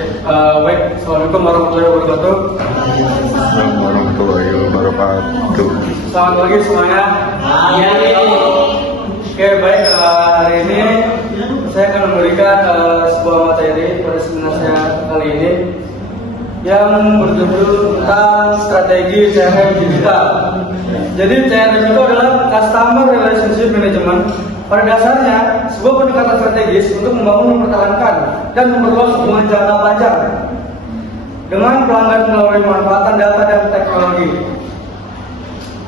Assalamualaikum warahmatullahi wabarakatuh. Assalamualaikum warahmatullahi wabarakatuh. Selamat pagi semuanya. Oke, baik, hari ini saya akan memberikan sebuah materi pada seminar saya kali ini yang berjudul tentang strategi CRM digital. Jadi CRM itu adalah Customer Relationship Management. Pada dasarnya, sebuah pendekatan strategis untuk membangun, mempertahankan, dan memperluas hubungan jangka panjang dengan pelanggan melalui pemanfaatan data dan teknologi.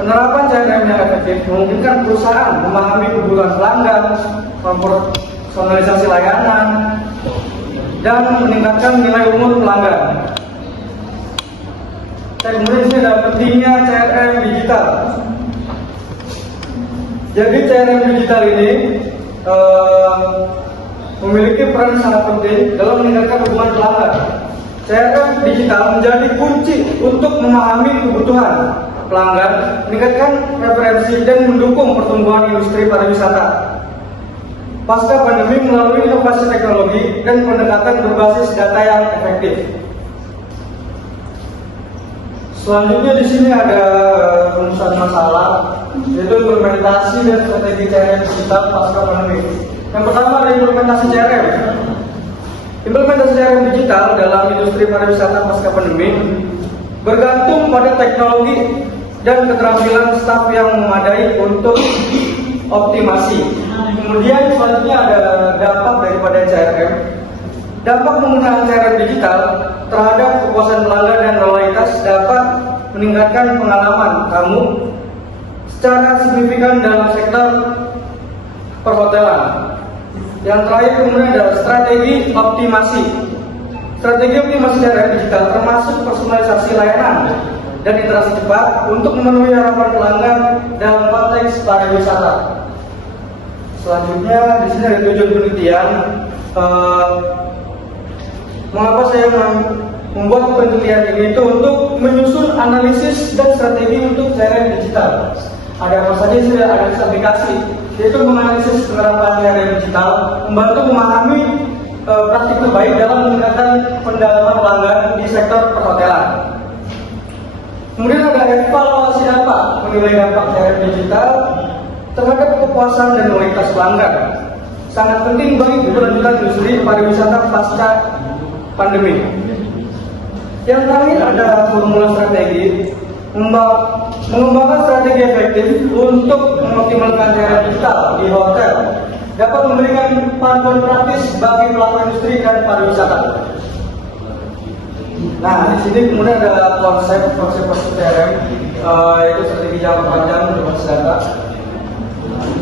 Penerapan CRM yang efektif memungkinkan perusahaan memahami kebutuhan pelanggan, mempersonalisasi layanan, dan meningkatkan nilai umur pelanggan. Dan kemudian ini ada pentingnya CRM digital. Jadi CRM digital ini memiliki peran sangat penting dalam meningkatkan hubungan pelanggan. CRM digital menjadi kunci untuk memahami kebutuhan pelanggan, meningkatkan preferensi dan mendukung pertumbuhan industri pariwisata pasca pandemi melalui inovasi teknologi dan pendekatan berbasis data yang efektif. Selanjutnya di sini ada rumusan masalah, yaitu implementasi dan strategi CRM digital pasca pandemi. Yang pertama ada implementasi CRM. Implementasi CRM digital dalam industri pariwisata pasca pandemi bergantung pada teknologi dan keterampilan staf yang memadai untuk optimasi. Kemudian selanjutnya ada dampak daripada CRM. Dampak penggunaan CRM digital terhadap kepuasan pelanggan dan loyalitas dapat meningkatkan pengalaman tamu secara signifikan dalam sektor perhotelan. Yang terakhir kemudian adalah strategi optimasi. Strategi optimasi CRM digital termasuk personalisasi layanan dan interaksi cepat untuk memenuhi harapan pelanggan dalam konteks pariwisata. Selanjutnya di sini ada tujuan penelitian. Mengapa saya membuat penelitian ini itu untuk menyusun analisis dan strategi untuk CRM digital. Ada apa saja sih? Ada analisis aplikasi, yaitu menganalisis penerapan CRM digital, membantu memahami praktik terbaik dalam meningkatkan pendalaman pelanggan di sektor perhotelan. Kemudian ada evaluasi dampak, menilai dampak CRM digital terhadap kepuasan dan loyalitas pelanggan. Sangat penting bagi keberlanjutan industri pariwisata pasca pandemi. Yang terakhir ada formula strategi, mengembangkan strategi efektif untuk mengoptimalkan CRM digital di hotel dapat memberikan panduan praktis bagi pelaku industri dan pariwisata. Nah, di sini kemudian ada konsep CRM, yaitu strategi jangka panjang berbasis data.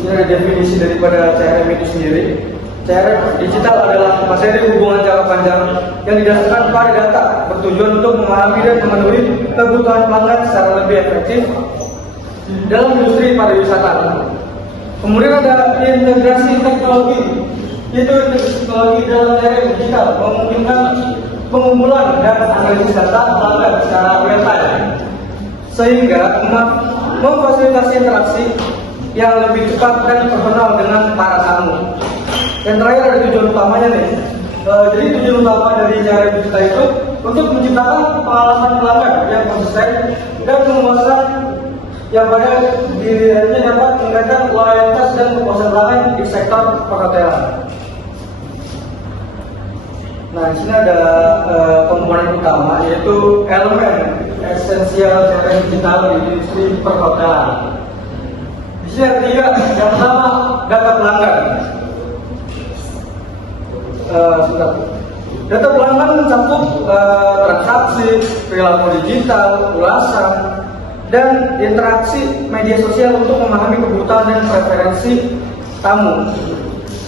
Ini ada definisi daripada CRM itu sendiri. CRM digital adalah materi hubungan jangka panjang yang didasarkan pada data, bertujuan untuk memahami dan memenuhi kebutuhan pelanggan secara lebih efektif dalam industri pariwisata. Kemudian ada integrasi teknologi, yaitu teknologi dalam CRM digital memungkinkan pengumpulan dan analisis data pelanggan secara real time, sehingga memfasilitasi interaksi yang lebih cepat dan personal dengan para tamu. Yang terakhir ada tujuan utamanya nih. Jadi tujuan utama dari CRM digital itu untuk menciptakan pengalaman pelanggan yang konsisten dan memuaskan yang pada dirinya dapat meningkatkan loyalitas dan kepuasan pelanggan di sektor perhotelan. Nah, di sini ada komponen utama, yaitu elemen esensial CRM digital di industri perhotelan. Di sini ada tiga. Yang pertama, data pelanggan. Data pelanggan mencakup transaksi, perilaku digital, ulasan, dan interaksi media sosial untuk memahami kebutuhan dan preferensi tamu.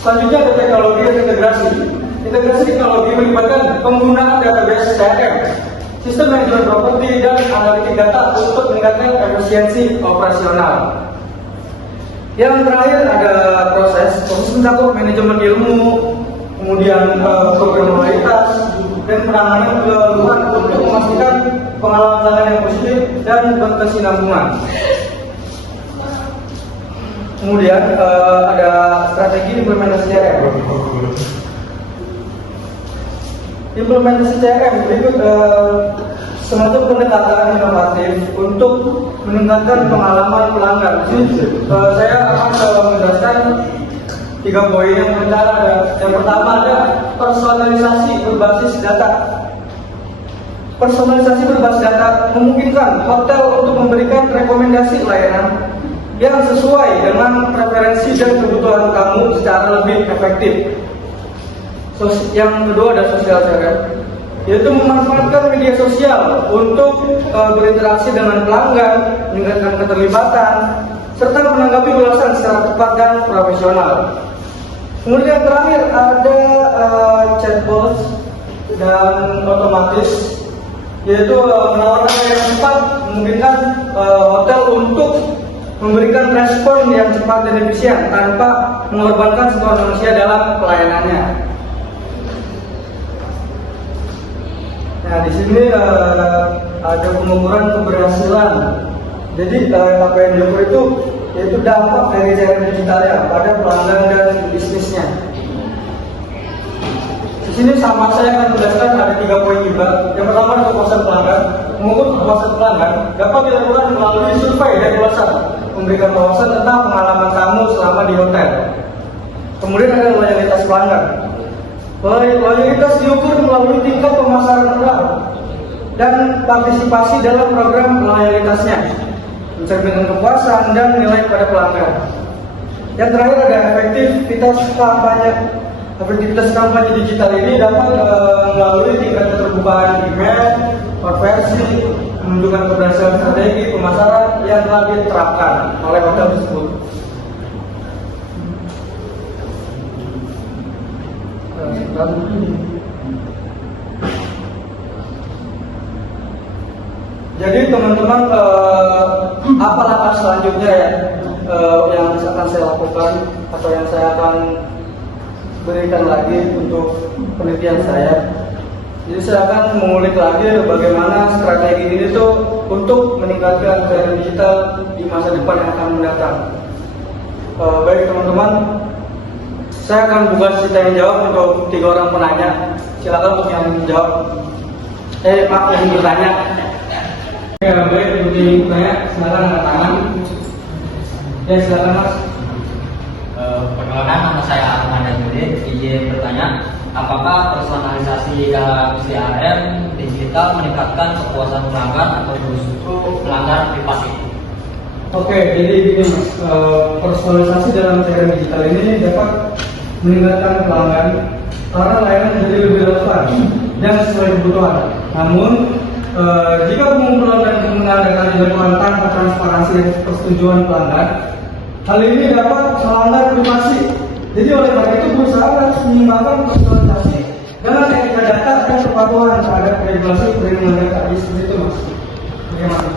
Selanjutnya ada teknologi dan integrasi. Integrasi teknologi melibatkan penggunaan database CRM, sistem manajemen properti, dan analitik data untuk meningkatkan efisiensi operasional. Yang terakhir ada proses mencakup manajemen ilmu, kemudian program loyalitas dan penanganan keluhan untuk memastikan pengalaman pelanggan yang positif dan berkesinambungan. Kemudian ada strategi implementasi CRM. implementasi CRM berikut semacam pendekatan inovatif untuk meningkatkan pengalaman pelanggan. Jadi, saya akan menjelaskan 3 poin yang ada. Yang pertama ada personalisasi berbasis data. Personalisasi berbasis data memungkinkan hotel untuk memberikan rekomendasi layanan yang sesuai dengan preferensi dan kebutuhan kamu secara lebih efektif. Yang kedua ada sosial CRM, yaitu memanfaatkan media sosial untuk berinteraksi dengan pelanggan, meningkatkan keterlibatan, serta menanggapi ulasan secara cepat dan profesional. Kemudian yang terakhir ada chatbot dan otomatis, yaitu menawarkan yang cepat, memungkinkan hotel untuk memberikan respon yang cepat dan efisien tanpa mengorbankan sentuhan manusia dalam pelayanannya. Nah, di sini ada pengukuran keberhasilan. Jadi apa yang diukur itu yaitu dampak dari CRM digitalnya pada pelanggan dan bisnisnya. Di sini sama saya akan menjelaskan ada 3 poin juga. Yang pertama adalah kepuasan pelanggan. Mengukur kepuasan pelanggan dapat dilakukan melalui survei dan ulasan, memberikan wawasan tentang pengalaman kamu selama di hotel. Kemudian ada loyalitas pelanggan. Loyalitas diukur melalui tingkat pemasaran hotel dan partisipasi dalam program loyalitasnya, mencerminkan kepuasan dan nilai pada pelanggan. Yang terakhir ada efektivitas kampanye. Efektivitas kampanye digital ini dapat melalui tingkat keterbukaan email, konversi, menunjukkan keberhasilan strategi pemasaran yang telah diterapkan oleh hotel tersebut. Jadi teman-teman, apa langkah selanjutnya yang akan saya lakukan atau yang saya akan berikan lagi untuk penelitian saya? Jadi saya akan mengulik lagi bagaimana strategi ini tuh untuk meningkatkan CRM digital di masa depan yang akan mendatang. Baik teman-teman, saya akan buka sesi tanya jawab untuk 3 orang penanya. Silakan untuk yang menjawab. Pak yang bertanya. Ya, baik untuk yang bertanya, silakan angkat tangan. Ya, silakan Mas. Perkenalkan, nama saya Armanda Judit. Izin bertanya, apakah personalisasi dalam CRM digital meningkatkan kepuasan pelanggan atau justru melanggar privasi? Oke, jadi gini Mas, personalisasi dalam CRM digital ini dapat meningkatkan pelanggan karena layanan jadi lebih relevan dan sesuai kebutuhan. Namun, jika pengumpulan dan penggunaan data dilakukan tanpa transparansi dan persetujuan pelanggan, hal ini dapat melanggar privasi. Jadi oleh karena itu perusahaan harus menyimbangkan personalisasi dengan etika data dan kepatuhan terhadap regulasi perlindungan data. Seperti itu Mas. Bagaimana?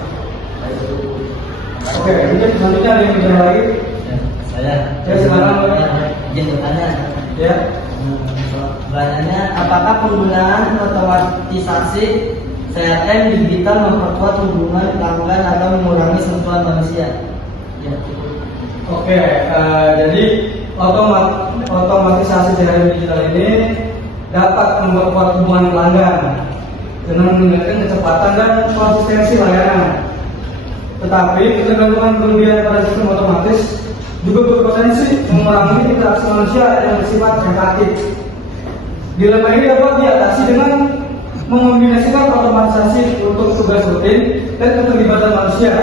Oke, mungkin selanjutnya ada yang bicara lagi? Saya silakan. Izin bertanya. Ya. Pertanyaannya, apakah penggunaan otomatisasi CRM digital memperkuat hubungan pelanggan atau mengurangi sentuhan manusia? Ya. Oke, jadi otomatisasi CRM digital ini dapat memperkuat hubungan pelanggan dengan meningkatkan kecepatan dan konsistensi layanan. Tetapi ketergantungan berlebihan pada sistem otomatis juga berpotensi mengurangi interaksi manusia yang bersifat empatik. Dilema ini dapat diatasi dengan mengombinasikan otomatisasi untuk tugas rutin dan keterlibatan manusia.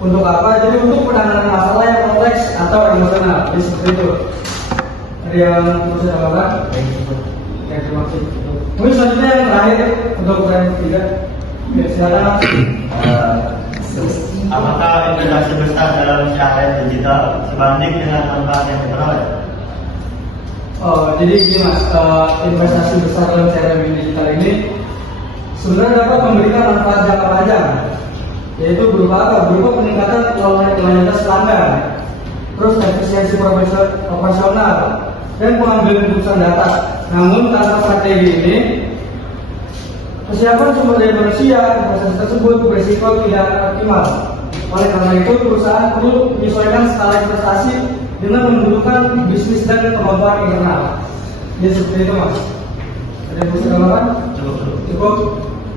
Untuk apa? Jadi untuk penanganan masalah yang kompleks atau emosional. Jadi seperti itu. Ada yang perlu saya tambahkan? Ya, terima kasih. Mungkin selanjutnya yang terakhir untuk pertanyaan ketiga. Ya, silakan Mas. Apakah investasi besar dalam CRM digital sebanding dengan manfaat yang diperoleh? Jadi gini Mas, investasi besar dalam CRM digital ini sebenarnya dapat memberikan manfaat jangka panjang, yaitu berupa apa? Berupa peningkatan loyalitas pelanggan, terus efisiensi profesional, dan pengambilan keputusan data. Namun tanpa strategi ini, kesiapan sumber daya manusia investasi tersebut berisiko tidak optimal. Oleh karena itu, perusahaan perlu menyesuaikan skala investasi dengan membutuhkan bisnis dan kemampuan internal. Jadi seperti itu Mas. Ada diskusi teman-teman? Cukup.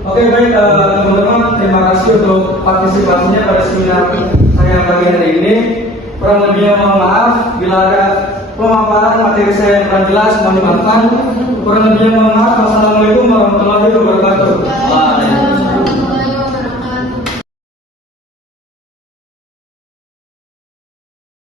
Oke baik teman-teman, terima kasih untuk partisipasinya pada seminar saya pagi hari ini. Kurang lebihnya mohon maaf bila ada pemaparan materi saya yang kurang jelas mohon dimaafkan. Kurang lebihnya mohon maaf. Wassalamualaikum warahmatullahi wabarakatuh.